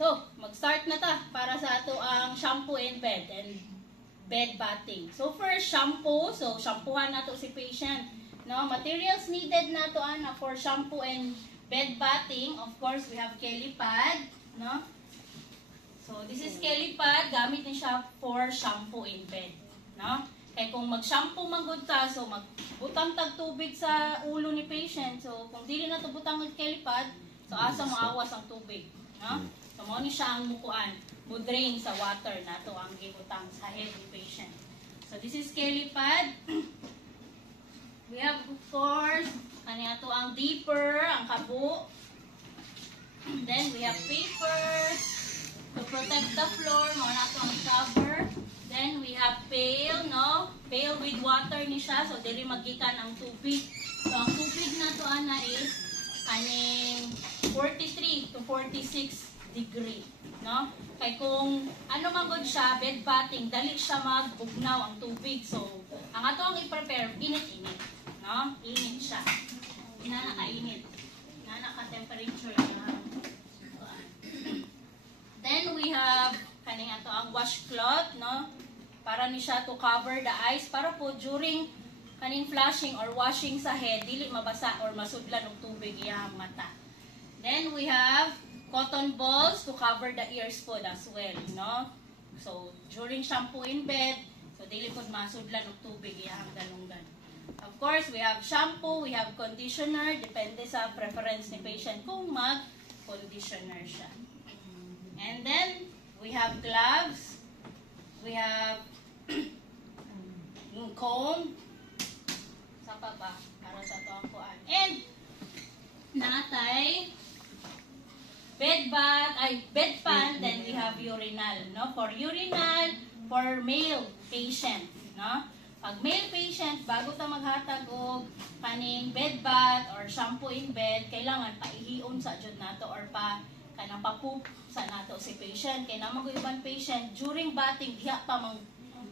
So, mag-start na ta para sa ato ang shampoo and bed bathing. So, first, shampoo. So, shampoohan nato si patient. No, materials needed nato ana for shampoo and bed bathing. Of course, we have Kelly pad, no? So, this is Kelly pad. Gamit din siya for shampoo in bed, no? Kaya kung mag-shampoo magud ta, so magbutang tag tubig sa ulo ni patient. So, kung dili na to butang ng Kelly pad, so asa maawas ang tubig, no? So, mo ni siya ang mukuan, mo-drain sa water nato ang gibutang sa head ni patient. So, this is Kelly pad. We have, of course, kani ato ang dipper, ang kabo. Then, we have paper to protect the floor, mo na ito ang cover. Then, we have pail, no? Pail with water ni siya, so dili magikan ang tubig. So, ang tubig na to ana is kaning 43 to 46 degree, no? Kay kung ano man gud siya, bed bathing, dali siya magbugnaw ang tubig. So, ang ato ang i-prepare, init-init, no? Init siya. Inanaka-init. Inanaka-temperature. Then, we have kaning ato ang washcloth, no? Para ni siya to cover the eyes para po during kaning flushing or washing sa head dili mabasa or masudlan og tubig iyang mata. Then we have cotton balls to cover the ears po as well, no? So during shampoo in bed, so dili pod masudlan og tubig iyang dalunggan. Of course, we have shampoo, we have conditioner, depende sa preference ni patient kung mag-conditioner siya. And then we have gloves, we have comb, sa pa ba? Para sa ito ang kuan. And, natay, bed pan, then we have urinal, no? For urinal, for male patient, no? Pag male patient, bago ta maghatag og kaning bed bath or shampoo in bed, kailangan paihion sa jud nato or kanang papoop sa nato si patient. Kaya naman ko ibang patient, during bathing, diha pa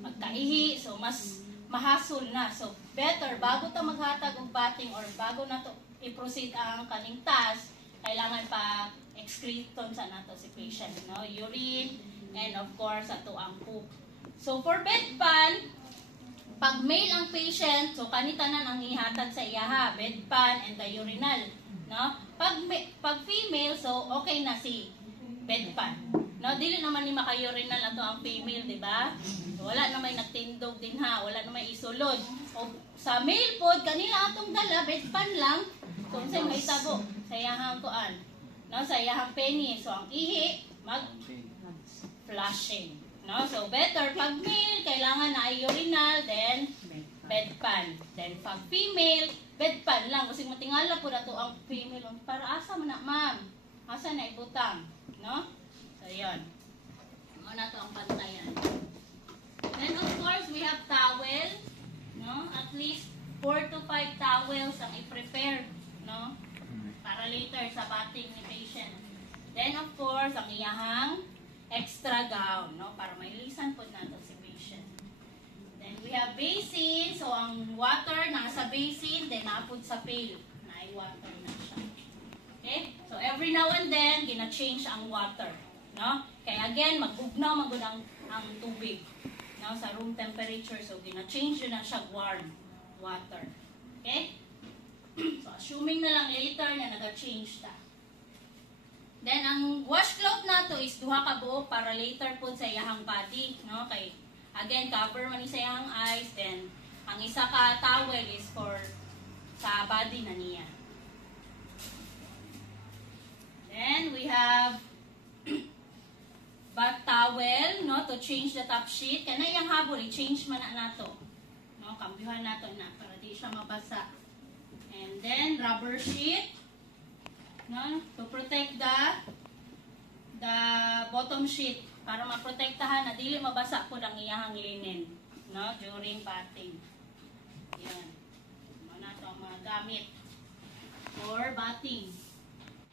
magkaihi. So, mas mahasol na. So, better, bago ta maghatag og bathing or bago nato i-proceed ang kaning task, kailangan pa excreton sa nato si patient. No? Urine, and of course, ato ang poop. So, for bed pan, pag male ang patient, so kanitanan ang ihatag sa iyaha, bed pan and the urinal. No? Pag female, so okay na si bed pan. No, dili naman ni maka-urinal ato ang female, di ba? So, wala na may nagtindog din ha, wala na may isulod. O sa male pod kanila atong dala bed pan lang. So unsay may tabo sa iyahang kuan. No, sa iyahang penny. So ang ihi flushing. No, so better pag male kailangan na ay urinal, then bed pan. Then pag female, bed pan lang kasi matingala po na to ang female. Para asa man na ma'am? Asa na ibutang? No? So, yun. Ano na to ang pantayan. Then, of course, we have towel. No? At least 4 to 5 towels ang i-prepare. No? Para later sa bathing ni patient. Then, of course, ang iyahang extra gown. No? Para may lisan po na to si patient. Then, we have basin. So, ang water nasa basin. Then, napod sa pail. Nai-water na siya. Okay? So, every now and then, gina-change ang water. No? Kaya again, magbugnaw magud ang tubig. No? Sa room temperature. So, gina-change yun na siya warm water. Okay? So, assuming na lang later na nag-change ta. Then, ang washcloth na to is duha ka buok para later po sa iyahang body. No? Kay, again, cover man sa iyahang eyes. Then, ang isa ka towel is for sa body na niya. Then, we have bath towel, no, to change the top sheet. Kaya na iyang habol, i-change man na nato. No, kambyuhan nato na para di siya mabasa. And then, rubber sheet, no, to protect the bottom sheet. Para maprotektahan na dili mabasa po ang iyahang linen, no, during bathing. Yan. Ano na ito ang mga gamit for bathing.